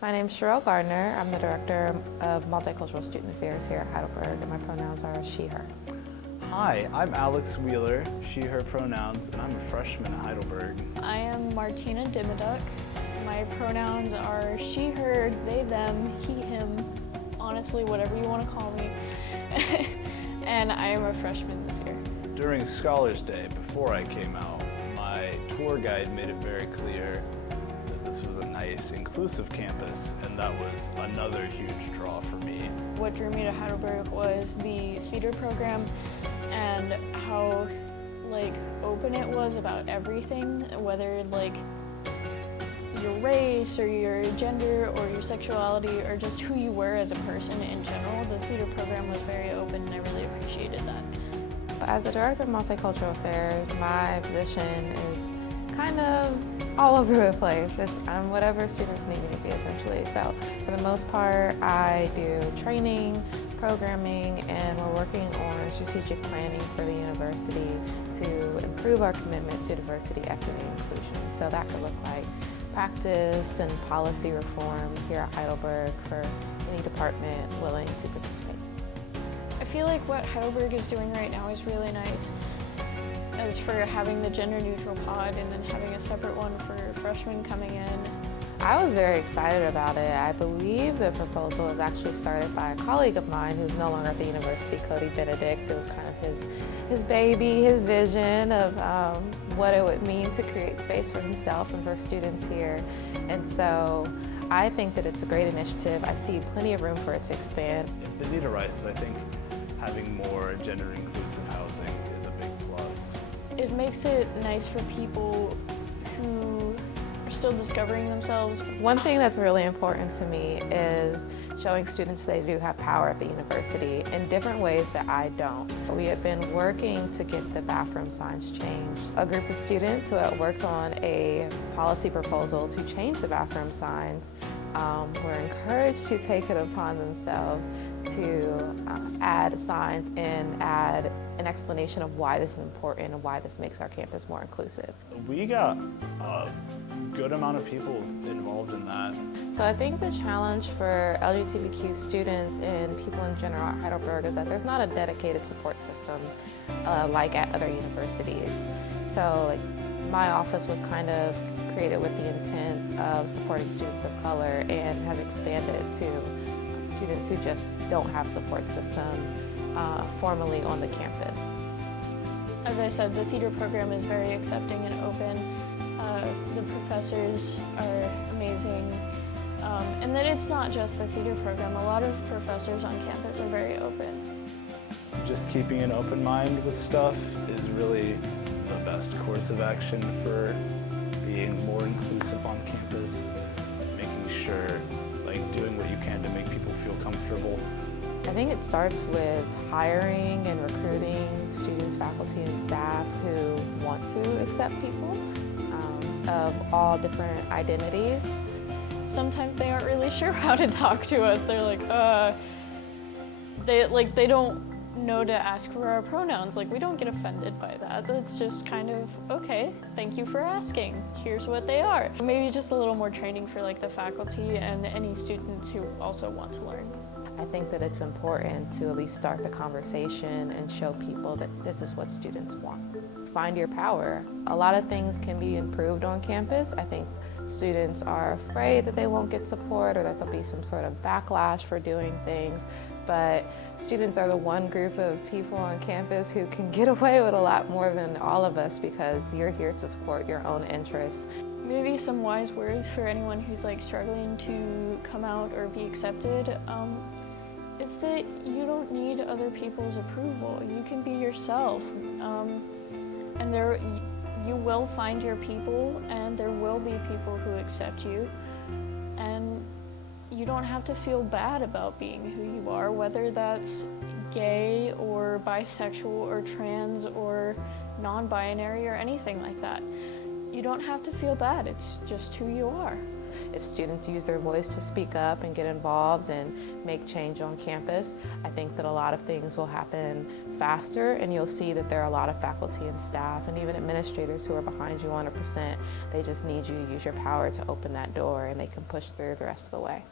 My name is Sherelle Gardner. I'm the Director of Multicultural Student Affairs here at Heidelberg, and my pronouns are she, her. Hi, I'm Alex Wheeler, she, her pronouns, and I'm a freshman at Heidelberg. I am Martina Dimmaduk. My pronouns are she, her, they, them, he, him, honestly, whatever you want to call me. And I am a freshman this year. During Scholars Day, before I came out, my tour guide made it very clear that this was a nice, inclusive campus, and that was another huge draw for me. What drew me to Heidelberg was the theater program and how open it was about everything, whether your race or your gender or your sexuality or just who you were as a person in general. The theater program was very open and I really appreciated that. As the Director of Multicultural Affairs, my position is kind of all over the place. I'm whatever students need me to be, essentially. So for the most part, I do training, programming, and we're working on strategic planning for the university to improve our commitment to diversity, equity, and inclusion. So that could look like practice and policy reform here at Heidelberg for any department willing to participate. I feel like what Heidelberg is doing right now is really nice. As for having the gender neutral pod and then having a separate one for freshmen coming in. I was very excited about it. I believe the proposal was actually started by a colleague of mine who's no longer at the university, Cody Benedict. It was kind of his baby, his vision of what it would mean to create space for himself and for students here. And so I think that it's a great initiative. I see plenty of room for it to expand. If the need arises, I think having more gender-inclusive housing is a big plus. It makes it nice for people who are still discovering themselves. One thing that's really important to me is showing students they do have power at the university in different ways that I don't. We have been working to get the bathroom signs changed. A group of students who had worked on a policy proposal to change the bathroom signs were encouraged to take it upon themselves to add signs and add an explanation of why this is important and why this makes our campus more inclusive. We got a good amount of people involved in that. So I think the challenge for LGBTQ students and people in general at Heidelberg is that there's not a dedicated support system like at other universities. So my office was kind of created with the intent of supporting students of color and has expanded to students who just don't have support system formally on the campus. As I said, the theater program is very accepting and open. The professors are amazing. And that it's not just the theater program. A lot of professors on campus are very open. Just keeping an open mind with stuff is really the best course of action for being more inclusive on campus, making sure, doing what you can to make people feel comfortable. I think it starts with hiring and recruiting students, faculty, and staff who want to accept people of all different identities. Sometimes they aren't really sure how to talk to us. They're they don't know to ask for our pronouns. We don't get offended by that. It's just kind of, okay, thank you for asking. Here's what they are. Maybe just a little more training for the faculty and any students who also want to learn. I think that it's important to at least start the conversation and show people that this is what students want. Find your power. A lot of things can be improved on campus. I think students are afraid that they won't get support or that there'll be some sort of backlash for doing things, but students are the one group of people on campus who can get away with a lot more than all of us because you're here to support your own interests. Maybe some wise words for anyone who's struggling to come out or be accepted. It's that you don't need other people's approval. You can be yourself. And you will find your people, and there will be people who accept you. And you don't have to feel bad about being who you are, whether that's gay or bisexual or trans or non-binary or anything like that. You don't have to feel bad, it's just who you are. if students use their voice to speak up and get involved and make change on campus, I think that a lot of things will happen faster, and you'll see that there are a lot of faculty and staff and even administrators who are behind you 100%. They just need you to use your power to open that door, and they can push through the rest of the way.